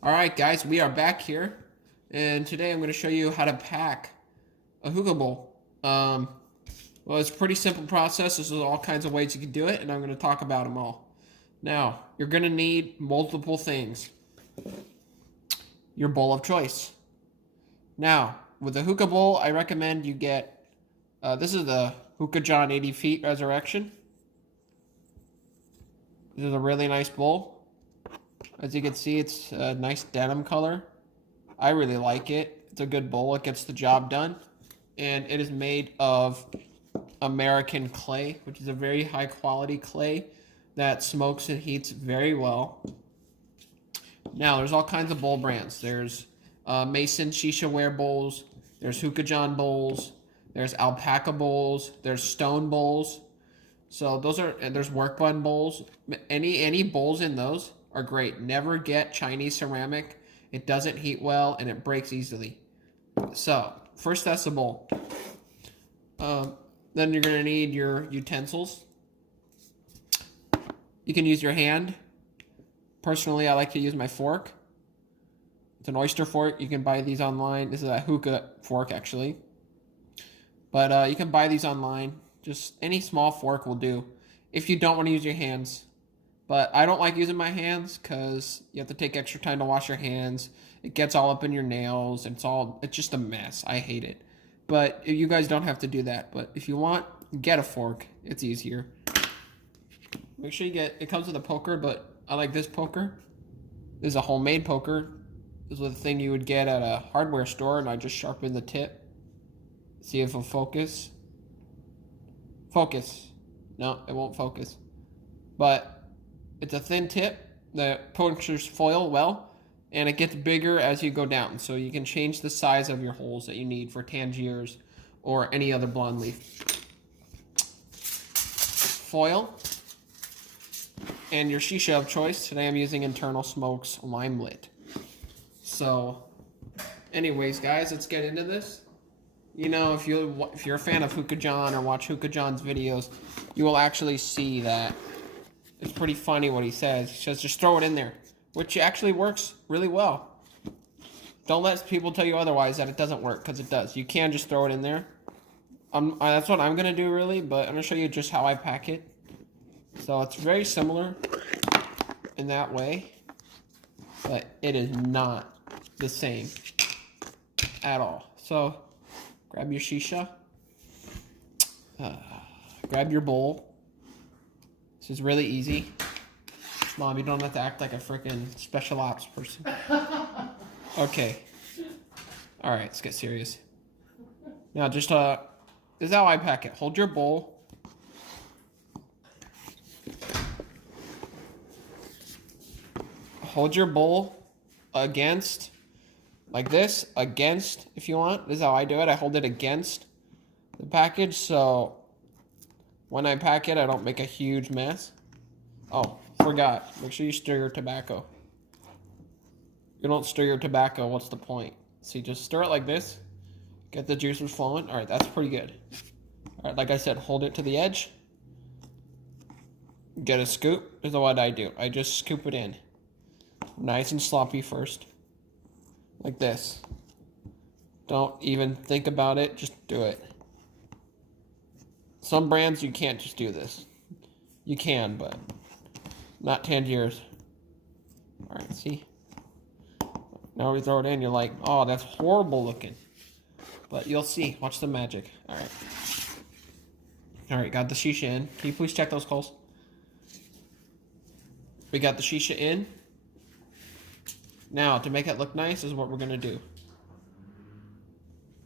Alright guys, we are back here, and today I'm going to show you how to pack a hookah bowl. Well, it's a pretty simple process. There's all kinds of ways you can do it, and I'm going to talk about them all. Now, you're going to need multiple things. Your bowl of choice. Now, with a hookah bowl, I recommend you get, this is the hookahjohn 80 feet Resurrection. This is a really nice bowl. As you can see, it's a nice denim color. I really like it. It's a good bowl. It gets the job done. And it is made of American clay, which is a very high quality clay that smokes and heats very well. Now, there's all kinds of bowl brands. There's Mason shisha ware bowls. There's hookahjohn bowls. There's alpaca bowls. There's stone bowls. So those are, and there's work bun bowls. Any bowls in those are great. Never get Chinese ceramic. It doesn't heat well and it breaks easily. So first, that's the bowl. Then you're gonna need your utensils. You can use your hand. Personally, I like to use my fork. It's an oyster fork. You can buy these online. This is a hookah fork actually, but you can buy these online. Just any small fork will do if you don't want to use your hands. But I don't like using my hands because you have to take extra time to wash your hands. It gets all up in your nails. It's just a mess. I hate it. But you guys don't have to do that. But if you want, get a fork. It's easier. Make sure you get, it comes with a poker, but I like this poker. This is a homemade poker. This is a thing you would get at a hardware store, and I just sharpen the tip. See if it'll focus. Focus. No, it won't focus. But it's a thin tip that punctures foil well, and it gets bigger as you go down. So you can change the size of your holes that you need for Tangiers or any other blonde leaf. Foil. And your shisha of choice. Today I'm using Internal Smokes Lime Lit. So, anyways, guys, let's get into this. You know, if you're a fan of hookahjohn or watch hookahjohn's videos, you will actually see that it's pretty funny what he says. He says, just throw it in there, which actually works really well. Don't let people tell you otherwise that it doesn't work, because it does. You can just throw it in there. That's what I'm going to do, really, but I'm going to show you just how I pack it. So it's very similar in that way, but it is not the same at all. So grab your shisha, grab your bowl. This is really easy. Mom, you don't have to act like a freaking special ops person. Okay. All right, let's get serious. Now, just this is how I pack it. Hold your bowl. Hold your bowl against, like this, against, if you want. This is how I do it. I hold it against the package, so when I pack it, I don't make a huge mess. Oh, forgot. Make sure you stir your tobacco. If you don't stir your tobacco, what's the point? See, just stir it like this. Get the juices flowing. All right, that's pretty good. All right, like I said, hold it to the edge. Get a scoop. This is what I do. I just scoop it in. Nice and sloppy first. Like this. Don't even think about it. Just do it. Some brands you can't just do this. You can, but not Tangiers. Alright, see? Now we throw it in, you're like, oh, that's horrible looking. But you'll see. Watch the magic. Alright. Alright, got the shisha in. Can you please check those coals? We got the shisha in. Now, to make it look nice is what we're going to do.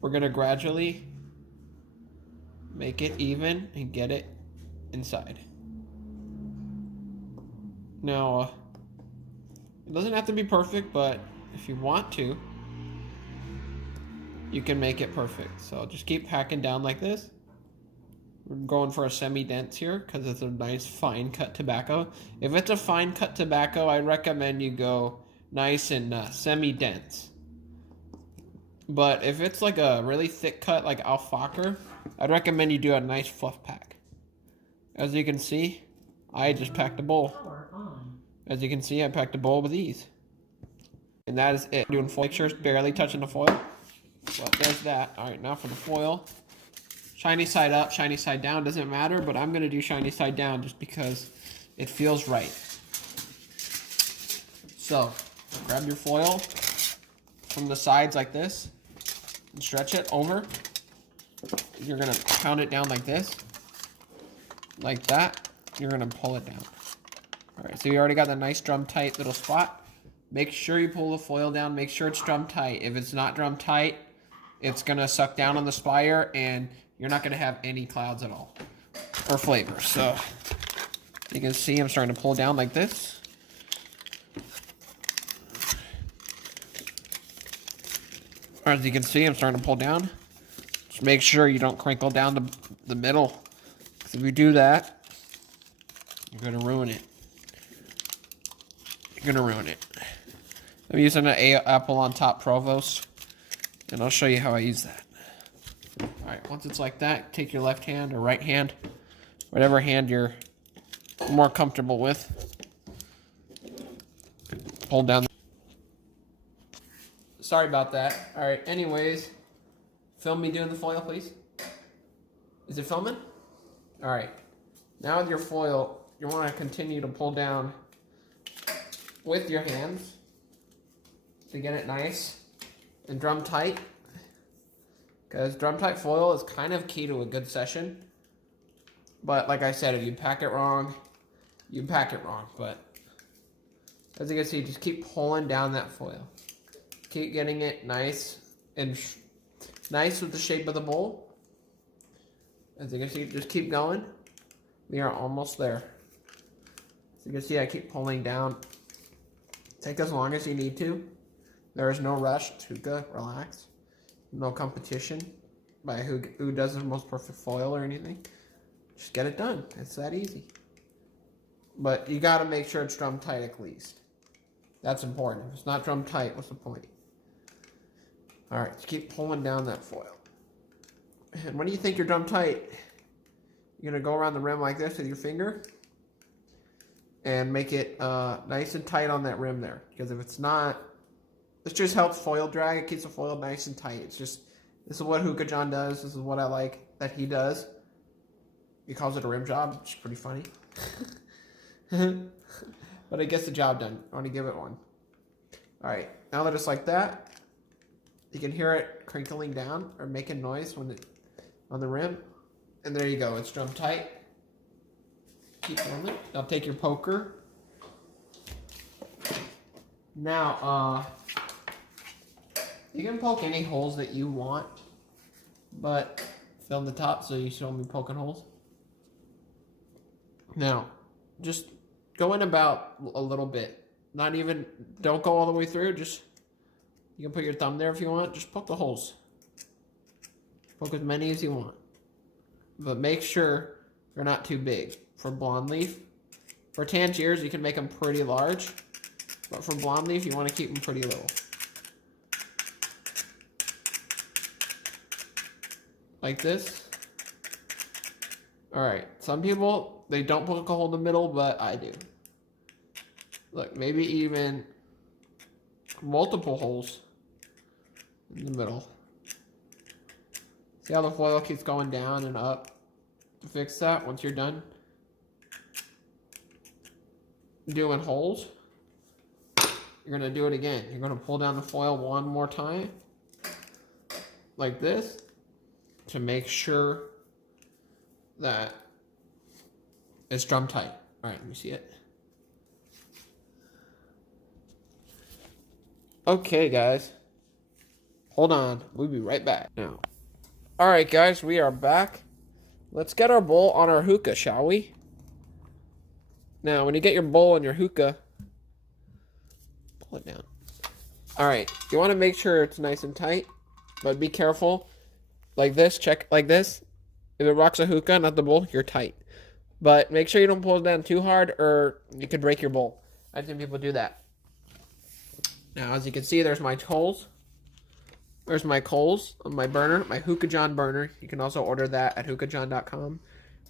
We're going to gradually make it even and get it inside. Now, it doesn't have to be perfect, but if you want to, you can make it perfect. So just keep packing down like this. We're going for a semi-dense here because it's a nice fine cut tobacco. If it's a fine cut tobacco, I recommend you go nice and semi-dense. But if it's like a really thick cut like alpaca, I'd recommend you do a nice fluff pack. As you can see, I just packed a bowl. As you can see, I packed a bowl with ease. And that is it. Doing foil. Make sure it's barely touching the foil. Well, there's that. All right, now for the foil. Shiny side up, shiny side down, doesn't matter, but I'm gonna do shiny side down just because it feels right. So, grab your foil from the sides like this and stretch it over. You're gonna pound it down like this, like that. You're gonna pull it down. All right, so you already got that nice drum tight little spot. Make sure you pull the foil down, make sure it's drum tight. If it's not drum tight, it's gonna suck down on the spire and you're not gonna have any clouds at all, or flavor. So, you can see I'm starting to pull down like this. As you can see, I'm starting to pull down. Just make sure you don't crinkle down the middle. Because if you do that, you're going to ruin it. You're going to ruin it. I'm using an apple on top Provost. And I'll show you how I use that. Alright, once it's like that, take your left hand or right hand. Whatever hand you're more comfortable with. Pull down. Sorry about that. Alright, anyways. Film me doing the foil, please. Is it filming? Alright. Now with your foil, you want to continue to pull down with your hands to get it nice and drum tight. Because drum tight foil is kind of key to a good session. But like I said, if you pack it wrong, you pack it wrong. But as you can see, just keep pulling down that foil. Keep getting it nice and nice with the shape of the bowl. As you can see, just keep going. We are almost there. As you can see, I keep pulling down. Take as long as you need to. There is no rush. It's hookah. Relax. No competition by who does the most perfect foil or anything. Just get it done. It's that easy. But you got to make sure it's drum tight at least. That's important. If it's not drum tight, what's the point? Alright, just keep pulling down that foil. And when you think you're drum tight, you're going to go around the rim like this with your finger and make it nice and tight on that rim there. Because if it's not, this just helps foil drag. It keeps the foil nice and tight. It's just, this is what HookahJohn does. This is what I like that he does. He calls it a rim job, which is pretty funny. But it gets the job done. I want to give it one. Alright, now that it's like that, you can hear it crinkling down or making noise when it on the rim. And there you go, it's drum tight. Keep rolling. Now take your poker. Now, you can poke any holes that you want, but film the top so you show me poking holes. Now, just go in about a little bit. Not even, don't go all the way through, just, you can put your thumb there if you want, just poke the holes. Poke as many as you want. But make sure they're not too big. For blonde leaf, for Tangiers, you can make them pretty large. But for blonde leaf, you want to keep them pretty little. Like this. Alright, some people, they don't poke a hole in the middle, but I do. Look, maybe even multiple holes in the middle. See how the foil keeps going down and up? To fix that, once you're done doing holes, you're going to do it again. You're going to pull down the foil one more time, like this, to make sure that it's drum tight. Alright, let me see it. Okay, guys. Hold on. We'll be right back now. Alright, guys, we are back. Let's get our bowl on our hookah, shall we? Now, when you get your bowl and your hookah, pull it down. Alright, you want to make sure it's nice and tight, but be careful. Like this, check like this. If it rocks a hookah, not the bowl, you're tight. But make sure you don't pull it down too hard or you could break your bowl. I've seen people do that. Now, as you can see, there's my coals. There's my coals on my burner, my HookahJohn burner. You can also order that at hookahjohn.com.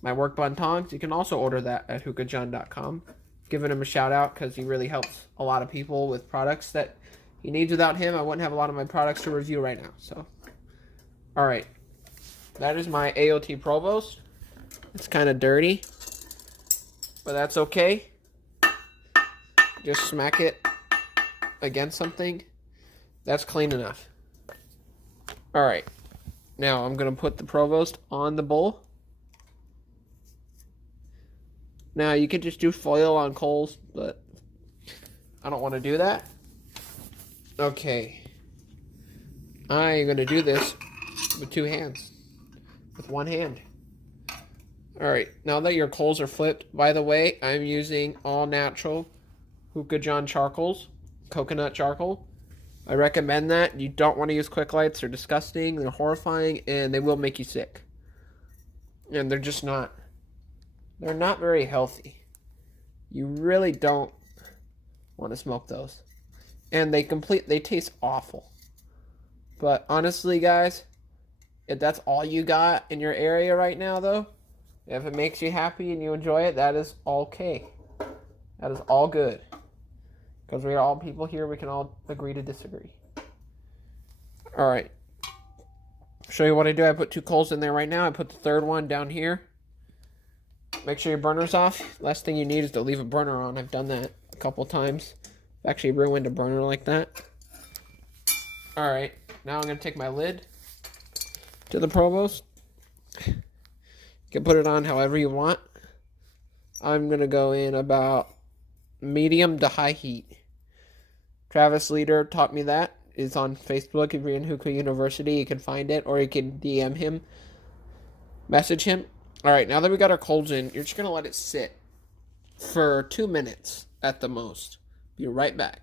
My work bun tongs, you can also order that at hookahjohn.com. Giving him a shout out because he really helps a lot of people with products that He needs without him, I wouldn't have a lot of my products to review right now. So, all right. That is my AOT Provost. It's kind of dirty, but that's okay. Just smack it against something. That's clean enough. All right. Now I'm going to put the Provost on the bowl. Now you could just do foil on coals, but I don't want to do that. Okay. I'm going to do this with two hands. With one hand. Alright, now that your coals are flipped, by the way, I'm using all natural hookahjohn charcoals, coconut charcoal. I recommend that. You don't want to use quick lights. They're disgusting, they're horrifying, and they will make you sick. And they're just not, they're not very healthy. You really don't want to smoke those. And they taste awful. But honestly, guys, if that's all you got in your area right now, though, if it makes you happy and you enjoy it, that is okay. That is all good. Because we are all people here, we can all agree to disagree. Alright. Show you what I do. I put two coals in there right now. I put the third one down here. Make sure your burner's off. Last thing you need is to leave a burner on. I've done that a couple times. I've actually ruined a burner like that. Alright. Now I'm going to take my lid to the Provost. You can put it on however you want. I'm going to go in about medium to high heat. Travis Leader taught me that. It's on Facebook. If you're in Hookah University, you can find it, or you can DM him, message him. Alright, now that we got our coals in, you're just going to let it sit for 2 minutes at the most. Be right back.